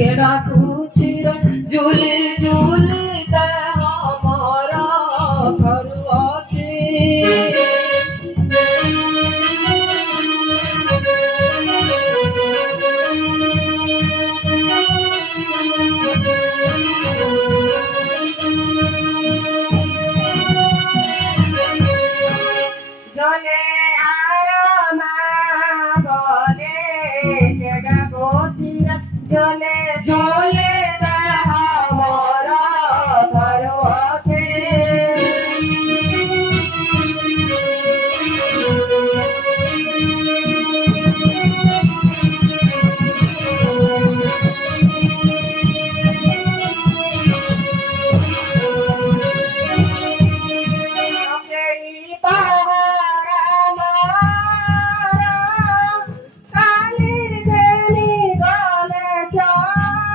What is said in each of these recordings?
केड़ा कुछिर झूली झूली ते हमारा घर आछे জলে আরো মা বলে কেডা গোচিরা জলে झोले ते हमारा घर आछे কেই পাহারা মারা কালির দেনি গলে চারা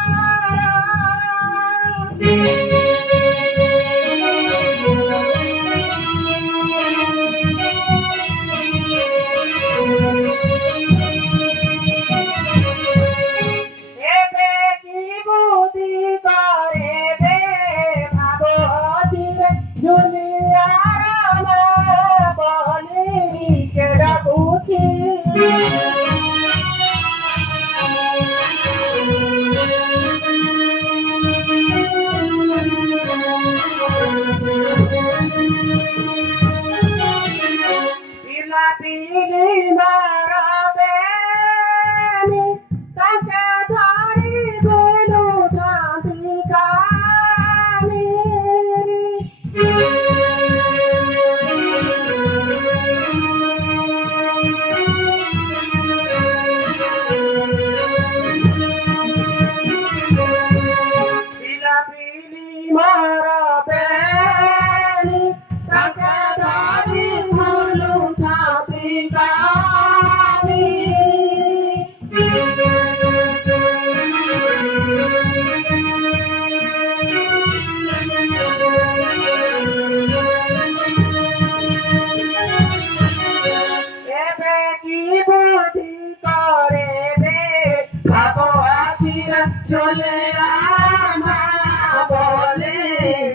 এবে কি বুদ্ধি করে বে ভাবতিরে দুনিয়ার বলি কেডা কুচি পিলা পিলি মারাবে তাকে ধরি বলু শান্তি কামি পিলা পিলি মারাবে তাকে ধরি বলু শান্তি কামি এবে কি বুদ্ধি করে বে ভাবো আছিরা झोले रामा बोले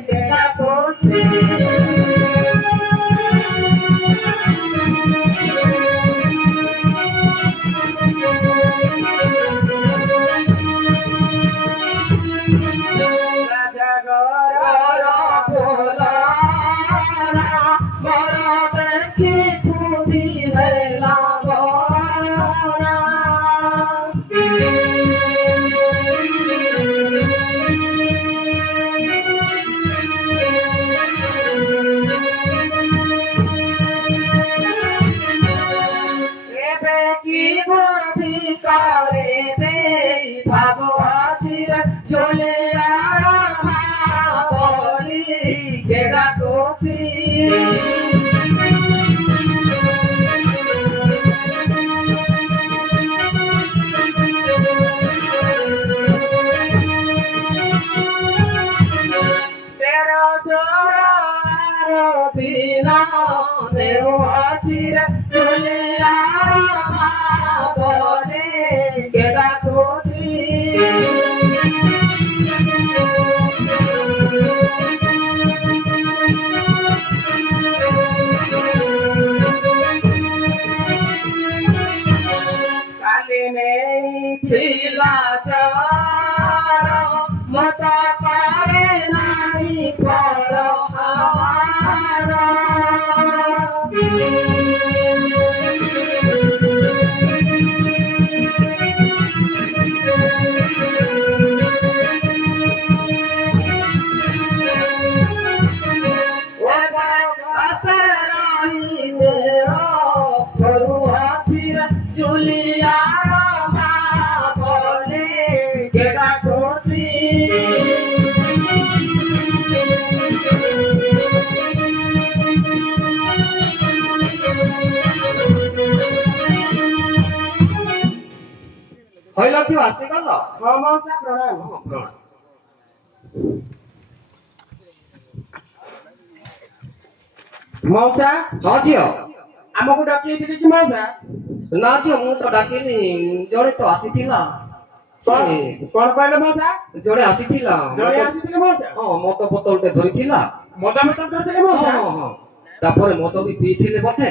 केड़ा कुछी রাজা গর बोला मोरा देखी खुदी है लागोना এবে কি की बुद्धि करे बे भाबो आछिर झोले रामा बोली केड़ा कुछी তেরো জোড়া बिना देव आछिर झोले रामा बोले केड़ा कुछी কালি নেই ढीला चारो मता करे नारी फल हमारा ओ असराई देरो करू आछिर जुलिया मा बोले केड़ा कुछी হইল ছি আসি গল নমস্কার প্রণাম প্রণাম মৌসা ହଁ ଝିଅ ଆମକୁ ଡକେଇଥିଲି କି ମଉସା? ନା ଝିଅ ମୁଁ ତ ଡାକିନି ଜଣେ ତ ଆସିଥିଲା ସେ କଣ କହିଲେ ମଉସା ଜଣେ ଆସିଥିଲା ଜଣେ ଆସିଥିଲେ ମଉସା ହଁ ମଦ ବୋତଲଟେ ଧରିଥିଲା ମଦ ବୋତଲ ଧରିଥିଲେ ହଁ ମଉସା ହଁ ହଁ ତାପରେ ମଦ ବି ପିଇଥିଲେ ବୋଧେ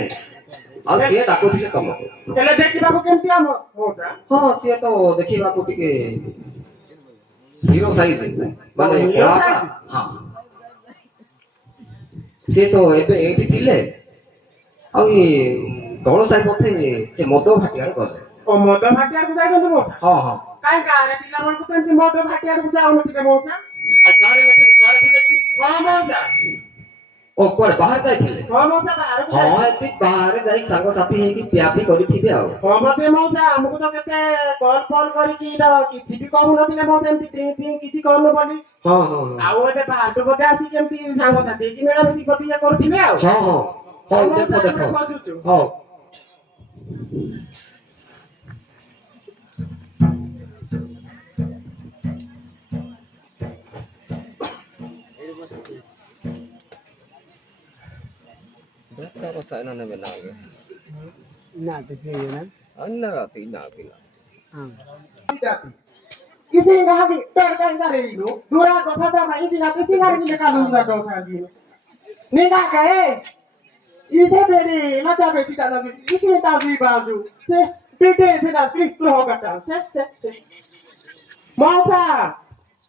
ଆଉ ସିଏ ଡାକୁଥିଲେ ତମକୁ ହେଲେ ଦେଖିବାକୁ କେମିତି ଆମ ମଉସା ହଁ ସିଏ ତ ଦେଖିବାକୁ ଟିକେ ହିରୋ ସାଇଜ ମାନେ ହିରୋ କଳାଟା ସାଇଜ? ହଁ ସିଏ ତ ଏବେ ଏଇଠି ଥିଲେ ଆଉ ଏ ତଳ ସାହି ପଥେ ସେ ମଦ ଭାଟିଆରେ ଗଲେ ଓ ମଦ ଭାଟିଆକୁ ଯାଇଛନ୍ତି ମଉସା ହଁ ହଁ କାଇଁ ଗାଁରେ ପିଲାମାନଙ୍କୁ ତ ଏମିତି ମଦ ଭାଟିଆକୁ ଯାଉନଥିଲେ ମଉସା ଆଉ ଗାଁରେ ଥିଲେ କି ହଁ ମଉସା ଓ କୁଆଡେ ବାହାରେ ଯାଇଥିଲେ ହଁ ମଉସା ବାହାରକୁ ହଁ ଯାଇଥିଲେ ଏମିତି ବାହାରେ ଯାଇକି ସାଙ୍ଗସାଥି ହେଇକି ପିଆପି କରିଥିବେ ଆଉ ହଁ ବୋଧେ ମଉସା ଆମକୁ ତ କେତେ କଲ୍ ଫଲ୍ କରିକି ତ କିଛି ବି କହୁନଥିଲେ ମଉସା ଏମିତି ଡ୍ରିଙ୍କ ଫ୍ରିଙ୍କ କିଛି କରୁନୁ ବୋଲି ହଁ ହଁ ହଁ ଆଉ ଏବେ ବାହାରକୁ ବୋଧେ ଆସିକି କେମିତି ସାଙ୍ଗସାଥି ହେଇକି ମିଳାମିଶି ବୋଧେ ଇଏ କରୁଥିବେ ଆଉ ହଁ ହଁ ହଉ ମଉସା ଦେଖ ଦେଖ ଆମେ ଖୋଜୁଛୁ ହଉ ବେକାର ସାଇନା ନେବେ ନା ଆଗେ ନା କିଛି ଇଏ ନାହିଁ ଅନ୍ୟ ରାତି ନା ପିଲା Isi ngaji, ter itu, dua kota sama isi ngaji, isi ngaji ni kalau nggak dosa lagi. Ni nggak kayak, isi beri, nanti apa sih kalau isi tahu baju, se, bete sudah Kristo kata, se. Mau tak?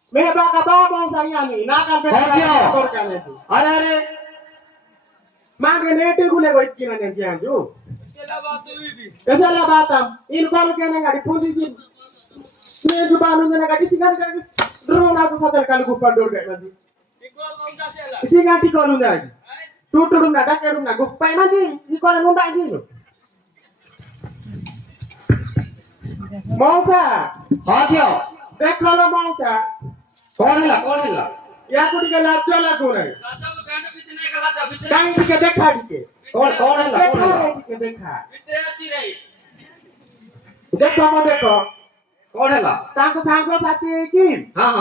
Mereka kata mau saya ni, nak kan Hajio. korkan itu. अरे अरे Makan itu gula buat kira nanti anju. Kesalah batam, ini kalau kena nggak diposisi. Ini juga anu nggak disikat kan, drone aku satu kali gupar dor kayak nanti. Singa ti kalau nggak, tutur nggak ada kerung nggak, gupar nanti, di kalau nunda aja lo. Mau tak? हाँ झियो Dek kalau mau tak, कौन हिला ya aku tiga lajah lagu nih. Kain tiga dekha dike. कौन हिला Dekha dike dekha. Dekha mau dekha. कौन हिला Tangko tangko pasti ki. हाँ हाँ